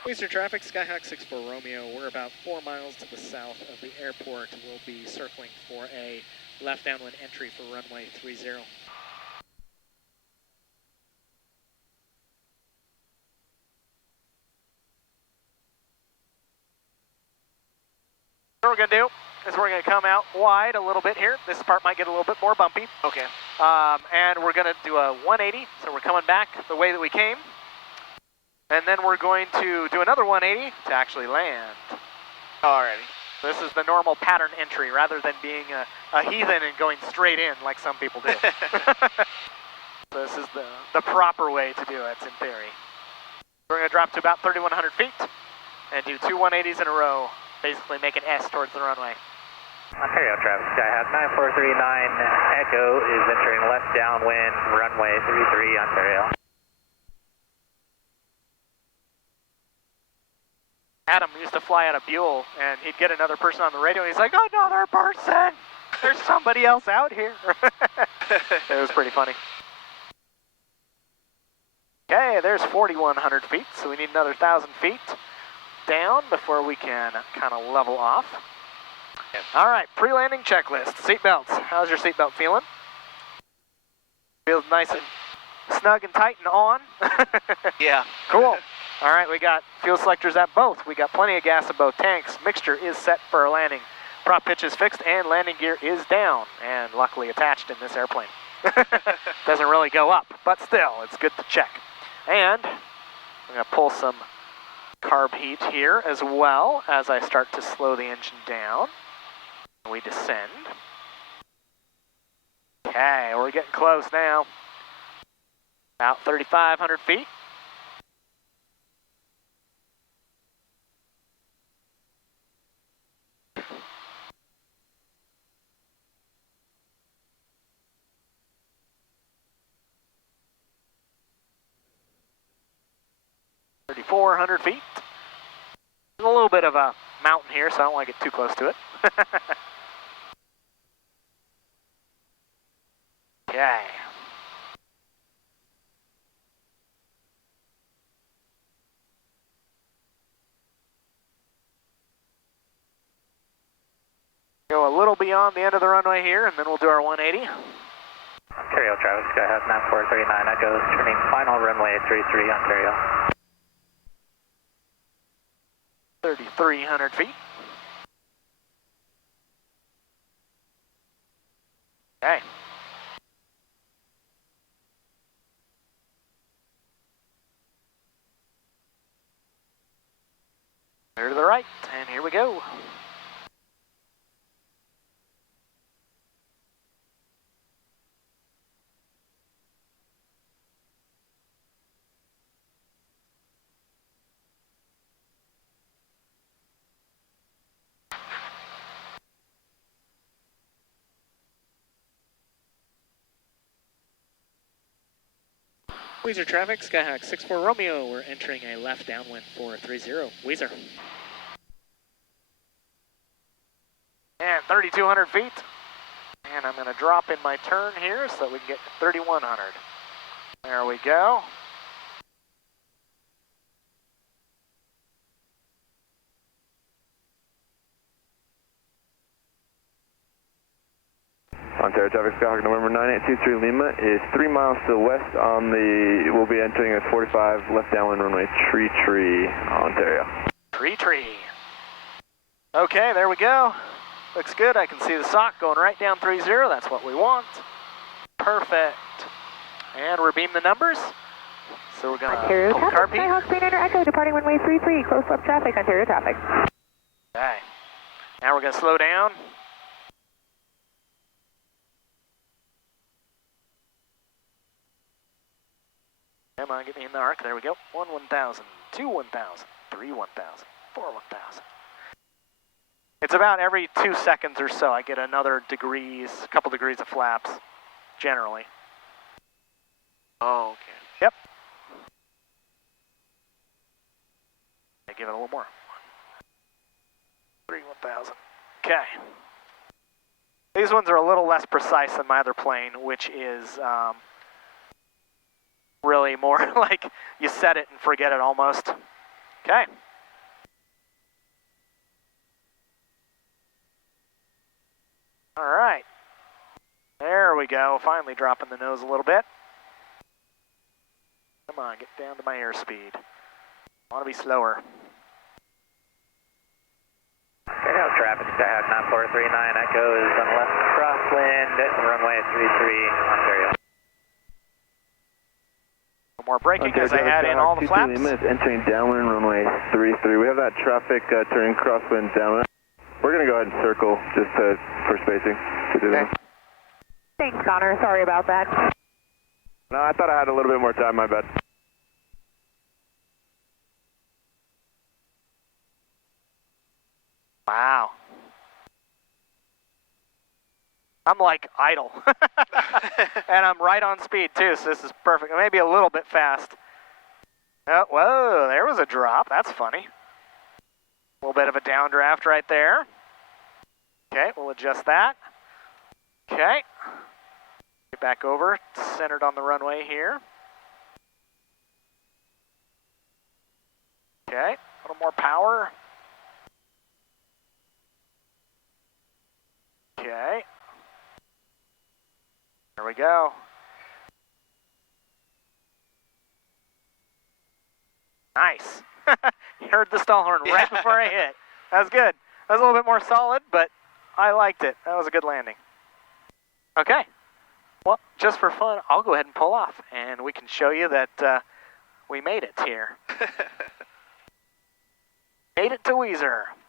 Weiser traffic, Skyhawk 64 Romeo. We're about 4 miles to the south of the airport. We'll be circling for a left downwind entry for runway 30. What we're going to do is we're going to come out wide a little bit here. This part might get a little bit more bumpy. Okay. And we're going to do a 180, so we're coming back the way that we came. And then we're going to do another 180 to actually land. Alrighty. This is the normal pattern entry rather than being a heathen and going straight in like some people do. This is the proper way to do it, in theory. We're going to drop to about 3,100 feet and do two 180s in a row, basically make an S towards the runway. Ontario traffic, Skyhawk 9439 Echo is entering left downwind, runway 33, Ontario. Adam used to fly out of Buell, and he'd get another person on the radio, and he's like, another person! There's somebody else out here. It was pretty funny. Okay, there's 4,100 feet, so we need another 1,000 feet down before we can kind of level off. All right, pre-landing checklist. Seatbelts. How's your seatbelt feeling? Feels nice and snug and tight and on? Yeah. Cool. All right, we got fuel selectors at both. We got plenty of gas in both tanks. Mixture is set for our landing. Prop pitch is fixed and landing gear is down and luckily attached in this airplane. Doesn't really go up, but still, it's good to check. And I'm going to pull some carb heat here as well as I start to slow the engine down. We descend. Okay, we're getting close now. About 3,500 feet. ,400 feet. There's a little bit of a mountain here, so I don't want to get too close to it. Okay. Go a little beyond the end of the runway here, and then we'll do our 180. Ontario traffic, Skyhawk 9439 Echo is turning final runway 33, Ontario. 3,300 feet. Okay. Clear to the right, and here we go. Weiser traffic, Skyhawk 64 Romeo. We're entering a left downwind for 30. Weiser. And 3,200 feet. And I'm going to drop in my turn here so that we can get to 3,100. There we go. Ontario traffic, Skyhawk November 9823 Lima is 3 miles to the west on the, we'll be entering a 45 left downwind runway, Tree, Ontario. Tree. Okay, there we go. Looks good. I can see the sock going right down 30. That's what we want. Perfect. And we're beaming the numbers. So we're going to Ontario pull traffic, carb heat. Skyhawk 39 Echo, departing runway 33, close left traffic, Ontario traffic. Okay. Now we're going to slow down. Come on, get me in the arc. There we go. 1,000, 2 1,000, 3 1,000, 4 1,000. It's about every 2 seconds or so I get another degrees, a couple degrees of flaps, generally. Oh, okay. Yep. I give it a little more. 3 1,000. Okay. These ones are a little less precise than my other plane, which is really more like you set it and forget it almost. Okay. All right. There we go. Finally dropping the nose a little bit. Come on, get down to my airspeed. I want to be slower. Okay, now traffic, Sky Hawk 9439 Echo is on left crosswind, runway 33, Ontario. One more braking as I add in all the flaps. Lima is entering downwind runway 33. We have that traffic turning crosswind downwind. We're going to go ahead and circle just for spacing. Okay. Thanks, Connor. Sorry about that. No, I thought I had a little bit more time, my bad. Wow. I'm like idle. And I'm right on speed too, so this is perfect. Maybe a little bit fast. Oh, whoa, there was a drop. That's funny. A little bit of a downdraft right there. Okay, we'll adjust that. Okay. Get back over, centered on the runway here. Okay, a little more power. Okay. There we go. Nice. You heard the stall horn right before I hit. That was good. That was a little bit more solid, but I liked it. That was a good landing. Okay. Well, just for fun, I'll go ahead and pull off, and we can show you that we made it here. Made it to Weiser.